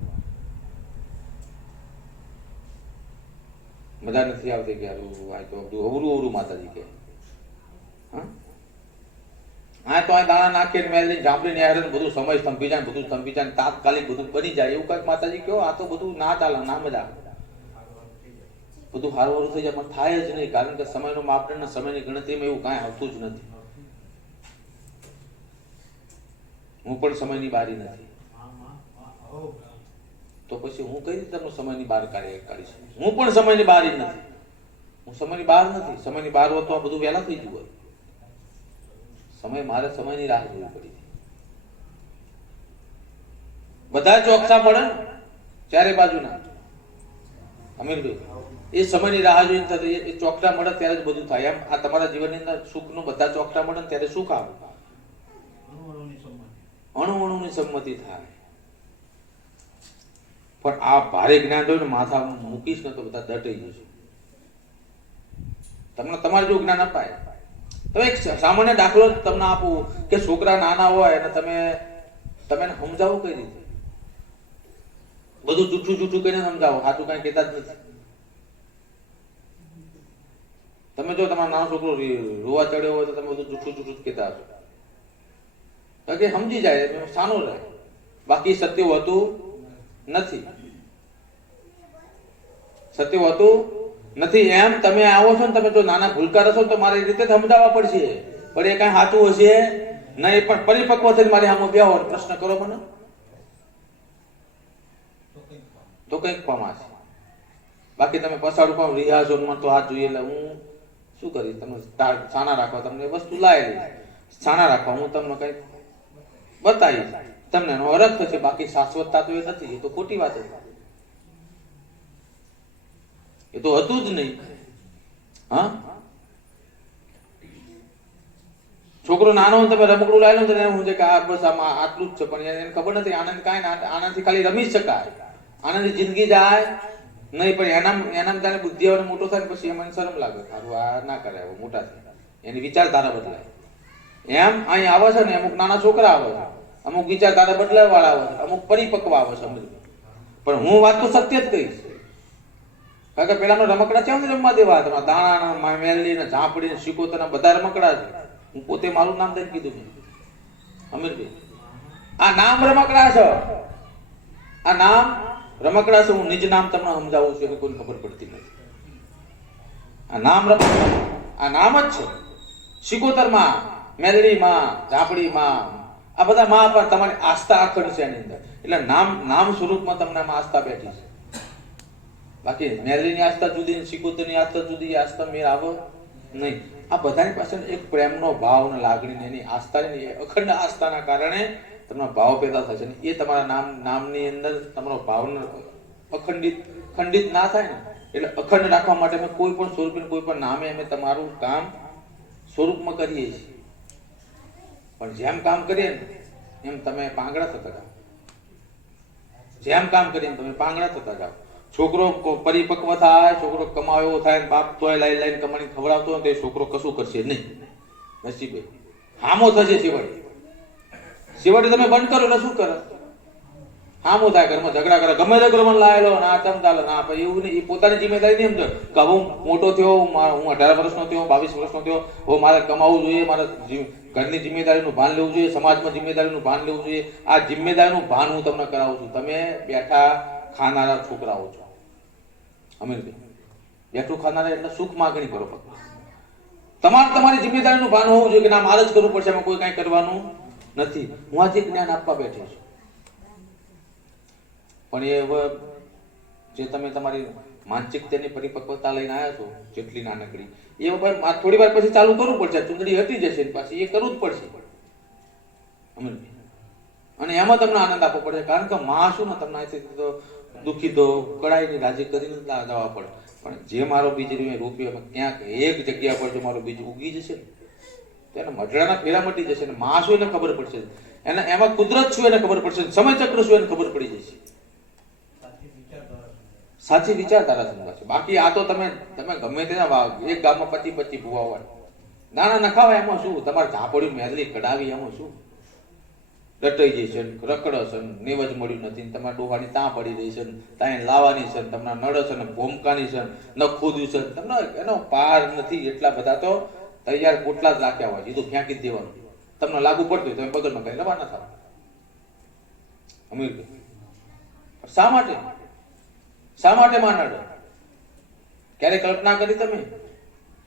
મજા નથી આવતી કે અવરું માતાજી કે હા તો આ દાણા નાખીને મેળવી જાંબલીને યાર બધું સમય સ્તંભી જાય, બધું સ્તંભી જાય, તાત્કાલિક બધું બની જાય એવું કઈક માતાજી કહો. આ તો બધું ના ચાલે, ના મજા બધું હારવારું થઈ જાય, પણ થાય જ નહીં. કારણ કે સમયનો માપદંડ ને સમયની ગણતરીમાં એવું કાંઈ આવતું જ નથી. હું પણ સમયની બારી નથી, તો પછી હું કઈ રીતે તમને સમયની બહાર કાઢીશ? હું પણ સમયની બહાર નથી. હું સમયની બહાર નથી. સમયની બહાર હોત તો આ બધું વહેલા થઈ ગયું. મારે સમયની રાહ જોવી પડી. બધા ચોકસા મળે ચારે બાજુના અમીરભાઈ, એ સમયની રાહ જોઈને થતી એ ચોકટા મળે ત્યારે જ બધું થાય. એમ આ તમારા જીવનની અંદર સુખનું બધા ચોકટા મળે ને ત્યારે સુખ આવે. અણુની સંમતિ થાય. પણ આ ભારે જ્ઞાન હોય ને માથા મૂકીશ ને તો બધા દટાઈ જશે. તમને તમારે જો જ્ઞાન અપાય તો એક સામાન્ય દાખલો તમને આપું કે છોકરા નાના હોય અને તમે સમજાવો કઈ રીતે? બધું જૂઠું કઈને સમજાવો, સાચું કઈ કહેતા જ નથી. તમે જો તમારો નાનો છોકરો રોવા ચડ્યો હોય તો તમે બધું જૂઠું જ કહેતા હશો. કે સમજી જાય, સાનો રહે. બાકી સત્ય હોતું નથી. સત્ય હોતું નથી. એમ તમે આવો છો ને, તમે જો નાના ભૂલકાર હશો તો મારે રીતે સમજાવવા પડશે. પણ એ કઈ સાચું હશે નહીં. પણ પરિપક્વ થઈને મારી સામે બેહો પ્રશ્ન કરો મને તો કઈક પામાશે. બાકી તમે પસાડું પામ રિયાઝો તો હાથ જોઈએ એટલે હું શું કરીશ? તમે છાના રાખવા, તમને વસ્તુ લાયેલી છાના રાખવા હું તમને કઈક બતાવીશ, તમને એનો અરજ થશે. બાકી શાશ્વતતા તો એ નથી. એ તો ખોટી વાત હતી. એ તો હતું જ નહીં. હા, છોકરો નાનો તમે રમકડું લાવેલું ને હું કે આ બસ આમાં આટલું જ છે, પણ એને ખબર નથી આનંદ કાંઈ આનાથી ખાલી રમી શકાય. આનંદની જિંદગી જાય નહીં. પણ એનામ તારે બુદ્ધિ આવે મોટો થાય ને પછી એમાં શરમ લાગે, સારું આ ના કરે, મોટા થાય એની વિચારધારા બદલાય. એમ અહીં આવે છે ને અમુક નાના છોકરા આવે છે, અમુક વિચારધારા બદલાય વાળા આવે છે, અમુક પરિપક્વ આવે છે. પણ હું વાત તો સત્ય જ કહીશ. કારણ કે પેલા રમકડા છે ને રમવા દેવા હતા, દાણા મેલડી ને ઝાંપડી ને શીકોતર બધા રમકડા છે. હું પોતે મારું નામ દઈને કીધું અમીરભાઈ, આ નામ રમકડા છે. આ નામ રમકડા છે. હું નિજ નામ તમને સમજાવું છું કે કોઈને ખબર પડતી નથી. આ નામ રમકડા, આ નામ જ છે. શીકોતર માં, મેલડી માં, ઝાંપડી માં, આ બધા માં પર તમારી આસ્થા આખડ છે એની અંદર. એટલે નામ સ્વરૂપમાં તમને આસ્થા બેઠી છે. બાકી મેરલીની આસ્થા જુદી, સિકોતરની આસ્થા જુદી, એ આસ્થા મેળ આવે નહીં. આ બધાની પાછળ એક પ્રેમનો ભાવ ને લાગણી ને એની આસ્થાની અખંડ આસ્થાના કારણે તમારો ભાવ પેદા થશે ને એ તમારા નામની અંદર તમારો ભાવ ખંડિત ના થાય ને એટલે અખંડ રાખવા માટે અમે કોઈ પણ સ્વરૂપે કોઈ પણ નામે અમે તમારું કામ સ્વરૂપમાં કરીએ છીએ. પણ જેમ કામ કરીએ ને એમ તમે પાંગડા થતા જાઓ. જેમ કામ કરીએ તમે પાંગડા થતા જાઓ. છોકરો પરિપક્વ થાય, છોકરો કમાયો થાય, બાપ તોય લાઈન કમાણી ખવડાવતો હોય તો એ છોકરો કશું કરશે નહીં. નસીબે હામો થશે છેવટે તમે બંધ કરો એટલે શું કરે? હામો થાય, ઘરમાં ઝઘડા કરે, ગમે તે ઘરમાં લાયેલો ના તેમ ચાલે ના. એવું નહીં, એ પોતાની જિમ્મેદારી નહીં સમજે કે હું મોટો થયો, હું 18 વર્ષનો થયો, 22 વર્ષનો થયો, હવે મારે કમાવું જોઈએ, મારે ઘરની જિમ્મેદારીનું ભાન લેવું જોઈએ, સમાજમાં જિમ્મેદારીનું ભાન લેવું જોઈએ. આ જિમ્મેદારીનું ભાન હું તમને કરાવું છું. તમે બેઠા ખાનારા છોકરાઓ છો. બેઠું ખાનારા એટલે સુખ માગણી કરો. તમારી જિમ્મેદારીનું ભાન હોવું જોઈએ કે ના મારે જ કરવું પડશે, એમાં કોઈ કાંઈ કરવાનું નથી. હું આજે જ્ઞાન આપવા બેઠો છું. પણ એ હવે જે તમે તમારી માનસિકતાની પરિપક્વતા લઈને આવ્યા છો જેટલી નાનકડી, એ વખત થોડી વાર પછી ચાલુ કરવું પડશે. ચૂંદડી હટી જશે પાછી એ કરવું જ પડશે. અને એમાં તમને આનંદ આપવો પડે, કારણ કે માં શું ને તમને તો દુઃખી દો કડાઈને રાજી કરીને જવા પડે. પણ જે મારો બીજ રોપ્યો ક્યાંક એક જગ્યા પર જો મારો બીજ ઉગી જશે ને તો એને મઢડાના ફેરા મટી જશે. ને માં શું એને ખબર પડશે, એને એમાં કુદરત શું એને ખબર પડશે, સમય ચક્ર શું એને ખબર પડી જશે. સાચી વિચારધારા સમજાશે. બાકી આ તો તમે ગમે તેના એક ગામમાં 25 ભૂવા હોય, દાણા નખાવા એમાં શું, તમારે ઝાપડી મેરલી કઢાવી એમાં શું, રટાઈ જશે, રખડશે, નેવજ મળ્યું નથી, તમારા ડોહાની ત્યાં પડી રહી છે, ત્યાં લાવવાની છે, તમને નડે છે ને ભોમકાની છે, ન ખોદ્યું છે, તમને એનો પાર નથી. એટલા બધા તો તૈયાર પોટલા જ રાખ્યા હોય, એ તો ફેંકી જ દેવાનું. તમને લાગુ પડતું હોય તમે બગલમાં કઈ રવાના થાવ. અમીર શા માટે માં નડે? ક્યારે કલ્પના કરી તમે?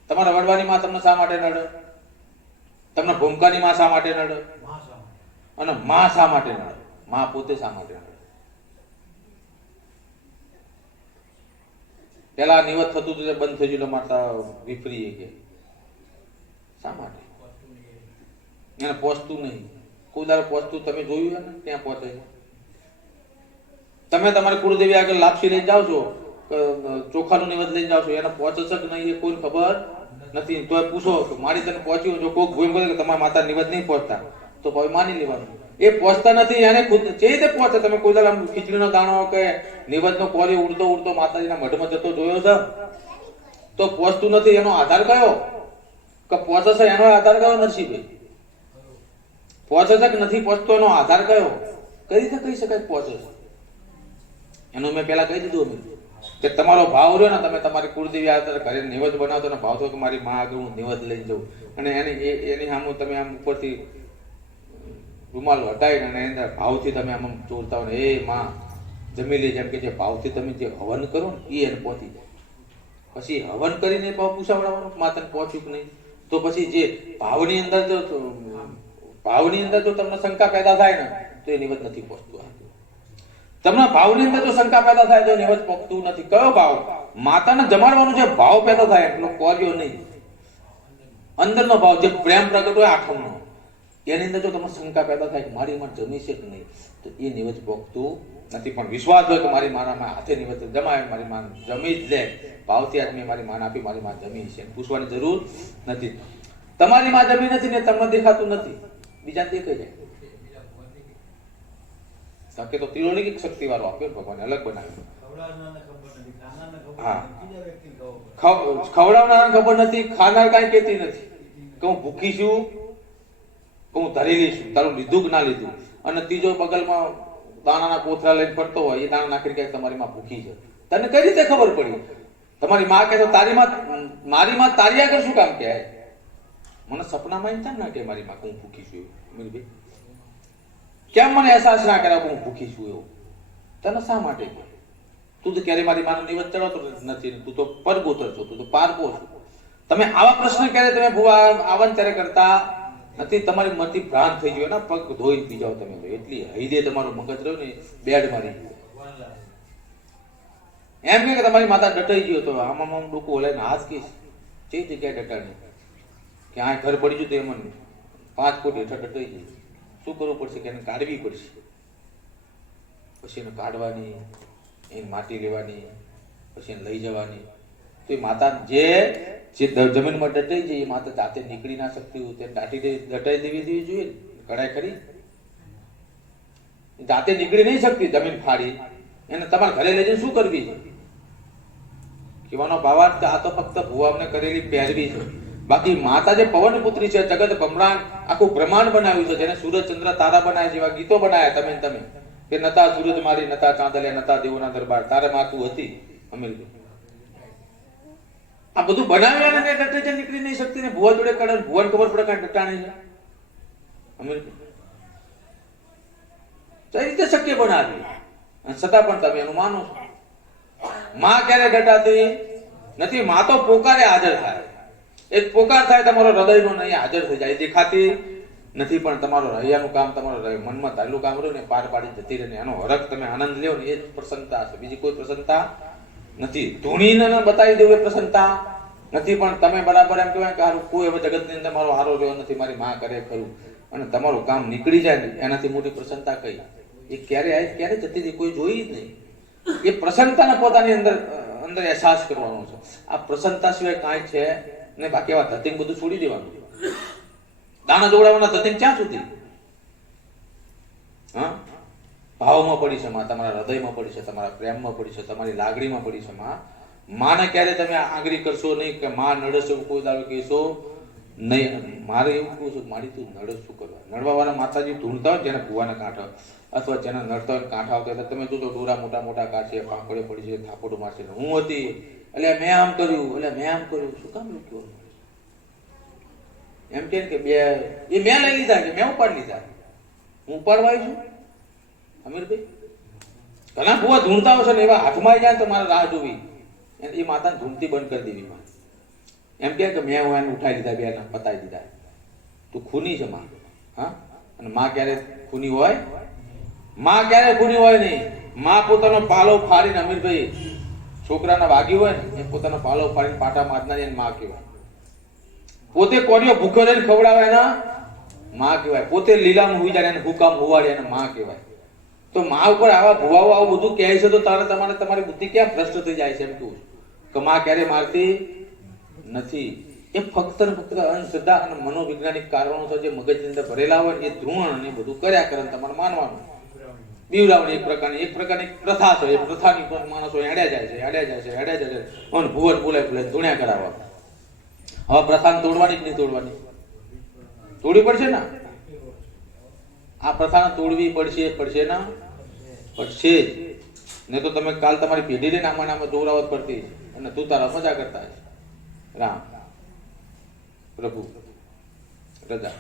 તમારા વડવાની માં તમને શા માટે નડે? તમને ભૂમકાની માં શા માટે નડે? અને માં શા માટે નડે? માં પોતે શા માટે નડે? પેલા નિવત થતું હતું બંધ થઈ ગયું, માતા વિફરી કે શા માટે? એને પહોંચતું નહીં. કોઈ દર પહોંચતું તમે જોયું ને ત્યાં પહોંચે છે. તમે તમારી કુળદેવી આગળ લાપસી લઈને જાઓ છો, ચોખાનું નિવેદ લઈને જાઓ છો, એને પહોંચે છે કે નહીં એ કોઈને ખબર નથી. તો પૂછો મારી તને પહોંચ્યું, જો કોઈ ભૂલ બોલે કે તમારા માતા નિવેદ નહીં પહોંચતા તો ભાઈ માની લેવાનું. એ પહોંચતા નથી, એને ખુદ જે રીતે પહોંચે. તમે કોઈ દર ખીચડીનો દાણો કે નિવેદનો કોરી ઉડતો માતાજીના મઢમાં જતો જોયો છે તો પહોંચતું નથી. એનો આધાર કયો? કે પહોંચે છે એનો આધાર કયો? નથી ભાઈ પહોંચે છે કે નથી પહોંચતો એનો આધાર કયો? કઈ રીતે કહી શકાય પહોંચે છે? એનું મેં પેલા કહી દીધું કે તમારો ભાવ રહ્યો ને, તમે તમારી કુળદેવી આગળ ઘરે નિવેદ બનાવતો ને ભાવ થયો કે મારી માં આગળ હું નિવેદ લઈને જઉં, અને એની સામે તમે આમ ઉપરથી રૂમાલ હટાવીને અને એના ભાવથી તમે આમ ચોરતા હોય ને એ માં જમી લે, જેમ કે જે ભાવથી તમે જે હવન કરો ને એ એને પહોંચી જાય. પછી હવન કરીને ભાવ પૂછાવડાવવાનું માં તને પહોંચ્યું કે નહીં. તો પછી જે ભાવની અંદર જો તમને શંકા પેદા થાય ને તો એ નિવેદ નથી પહોંચતું. તમને ભાવની અંદર જો શંકા પેદા થાય તો નિવેદ પહોંચતું નથી. કયો ભાવ? માતાને જમાડવાનો જે ભાવ પેદા થાય એટલો કોર્યો નહીં, અંદરનો ભાવ જે પ્રેમ પ્રગટ હોય આઠમનો, એની અંદર જો તમને શંકા પેદા થાય કે મારી માં જમી છે કે નહીં તો એ નિવેદ પહોંચતું નથી. પણ વિશ્વાસ હોય કે મારી મારા હાથે નિવેદ જમાય, મારી માં જમી જ લે, ભાવથી આજ મેં મારી માન આપી, મારી માં જમી છે, પૂછવાની જરૂર નથી. તમારી માં જમી નથી ને તમને દેખાતું નથી, બીજા દેખાઈ જાય. કે તો તિરોલિક શક્તિ વાળો આપ્યો ભગવાને, અલગ બનાવ્યો. હા, ખવડાવનાર ખબર નથી, ખાનાર કાંઈ કહેતી નથી કે હું ભૂખી છું કે હું ધરેલી છું, તારું લીધું કે ના લીધું. અને ત્રીજો બગલમાં દાણાના કોથળા લઈને ફરતો હોય, એ દાણા નાખીને કહે તમારી માં ભૂખી છે. તને કઈ રીતે ખબર પડી? તમારી માં કહે તો તારી માં, મારી માં તારી આગળ શું કામ કહે? મને સપનામાં એમ થાય ને કે મારી માં હું ભૂખી છું. મીરભાઈ કેમ મને અહેસાસ ના કર્યા હું ભૂખી છું એવું? તને શા માટે? તું તો ક્યારે મારી માનો નિવેદ ચડાવતો નથી, તું તો પરગોતર છો, તું તો પારકો છો. તમે આવા પ્રશ્ન ક્યારે તમે ભુવા આવન ત્યારે કરતા નથી. તમારી મનથી ભ્રાંત થઈ ગયો ને, પગ ધોઈને પી જાઓ તમે. એટલી હૈદે તમારું મગજ રહ્યું ને બેડ મારી. એમ કે તમારી માતા ડટાઈ ગયો તો આમાં આમ ડોકું હલાઈને હાથ કીશ કઈ જગ્યાએ ડટાણી કે આ ઘર પડી ગયું તો એમ 5 ફૂટ હેઠળ ડટાઈ ગઈ, શું કરવું પડશે કે એને કાઢવી પડશે. પછી એને કાઢવાની, એની માટી લેવાની, પછી એને લઈ જવાની. તો એ માતા જે જમીનમાં ડટાઈ જાય એ માતા જાતે નીકળી ના શકતી હોય તેને દટાઈ દેવી જોઈએ ને. કઢાઈ ખરી જાતે નીકળી નહીં શકતી જમીન ફાડી, એને તમારા ઘરે લઈ જઈને શું કરવી છે? કહેવાનો ભાવાર્થ આ તો ફક્ત ભુવામને કરેલી પહેરવી છે. બાકી માતા જે પવન પુત્રી છે, જગત બ્રહ્માંડ આખું બ્રહ્માંડ બનાવ્યું છે, જેને સૂરજ ચંદ્ર તારા બનાવ્યા જેવા ગીતો બનાવ્યા તમે કે નતા સૂરજ મારી, નતા ચાંદલે, નતા દેવોના દરબાર, તારે માતું હતી અમીર. આ બધું બનાવ્યા ને ડટે છે, નીકળી નહીં શકતી ને ભુવા જોડે કડે, ભુવાને ખબર પડે કાંઈ ડટાણી છે અમીર. કઈ રીતે શક્ય બનાવી છતાં પણ તમે એનું માનો છો? માં ક્યારે ડટાતી નથી, માં તો પોકારે હાજર થાય. એક પોકાર થાય તમારો હૃદયનો નહીં હાજર થઈ જાય, દેખાતી નથી પણ તમારો હૈયાનું કામ, તમારો મનમાં ધારેલું કામ રહ્યું ને પાર પાડી જતી રહે ને એનો હરખ તમે આનંદ લ્યો ને એ જ પ્રસન્નતા છે. બીજી કોઈ પ્રસન્નતા નથી. ધૂણીને બતાવી દેવું એ પ્રસન્નતા નથી, પણ તમે બરાબર એમ કહેવાય કે હારું કોઈ હવે જગતની અંદર મારો હારો રહ્યો નથી, મારી માં કરે ખરું, અને તમારું કામ નીકળી જાય ને એનાથી મોટી પ્રસન્નતા કઈ? એ ક્યારે આવી ક્યારે જતી હતી કોઈ જોઈ જ નહીં. એ પ્રસન્નતાને પોતાની અંદર અહેસાસ કરવાનો છે. આ પ્રસન્નતા સિવાય કાંઈ છે ને. બાકી એવા ધતિંગ બધું છોડી દેવાનું. દાણા જોડાવાના ધતિંગ ક્યાં સુધી? હા, ભાવમાં પડી છે માં, તમારા હૃદયમાં પડી છે, તમારા પ્રેમમાં પડી છે, તમારી લાગણીમાં પડી છે માં. માને ક્યારે તમે આંગળી કરશો નહીં કે માં નડશે કોઈ દાડો કહેશો નહીં. મારે એવું કહું છું મારી તું નડસ શું કરવા? નડવા વાળા માતાજી ધૂણતા હોય જેને ભુવાના કાંઠા અથવા જેના નડતા હોય કાંઠા આવતા હોય તમે જોજો ડોરા મોટા મોટા કાઢશે, પાંખડે પડી છે, થાપડો મારશે. હું હતી એટલે મેં આમ કર્યું, એટલે મેં આમ કર્યું. શું કામ લખ્યું એમ કે બે એ મેં લઈ લીધા કે મેં ઉપાડી લીધા? હું ઉપાડવા આવી છું અમીરભાઈ? ઘણા ભુવા ધૂણતા હશે ને એવા હાથમાં આવી જાય તો મારે રાહ જોવી, એ માતાને ધૂણતી બંધ કરી દેવી. એમ કે મેં હું એને ઉઠાવી લીધા, બે પતાવી દીધા. તું ખૂની છે માં. હા, અને માં ક્યારે ખૂની હોય? માં ક્યારે ખૂની હોય નહીં. માં પોતાનો પાલો ફાડીને અમીરભાઈ છોકરાને વાગ્યું હોય ને એ પોતાનો પાલો ફાડીને પાટા મારનારી એને માં કહેવાય. પોતે કોડીઓ ભૂખ્યો લઈને ખવડાવે એના માં કહેવાય. પોતે લીલામાં હુઈ જાય એને હુકામ હુવાડે એને માં કહેવાય. તો માં ઉપર આવા ભુવાઓ આવું બધું કહે છે તો તમારે તમારી બુદ્ધિ ક્યાં ભ્રષ્ટ થઈ જાય છે એમ કહું કે માં ક્યારે મારતી નથી. એ ફક્ત ને ફક્ત અંધશ્રદ્ધા અને મનોવૈજ્ઞાનિક કારણો છે જે મગજની અંદર ભરેલા હોય એ ધ્રુવણ અને બધું કર્યા કરે તમારે માનવાનું. બીવડાવણી એક પ્રકારની પ્રથા છે. એ પ્રથાની માણસો હેડ્યા જાય છે અને ભુવન બોલાય ધૂણ્યા કરાવવા. હવે પ્રથાને તોડવાની જ નહીં તોડવાની, તોડવી પડશે ને. આ પ્રથાને તોડવી પડશે ને, પડશે જ. નહીં તો તમે કાલ તમારી પેઢી લઈને આમાં દોરાવત પડતી અને તું તારા મજા કરતા રામ પ્રભુ રજા.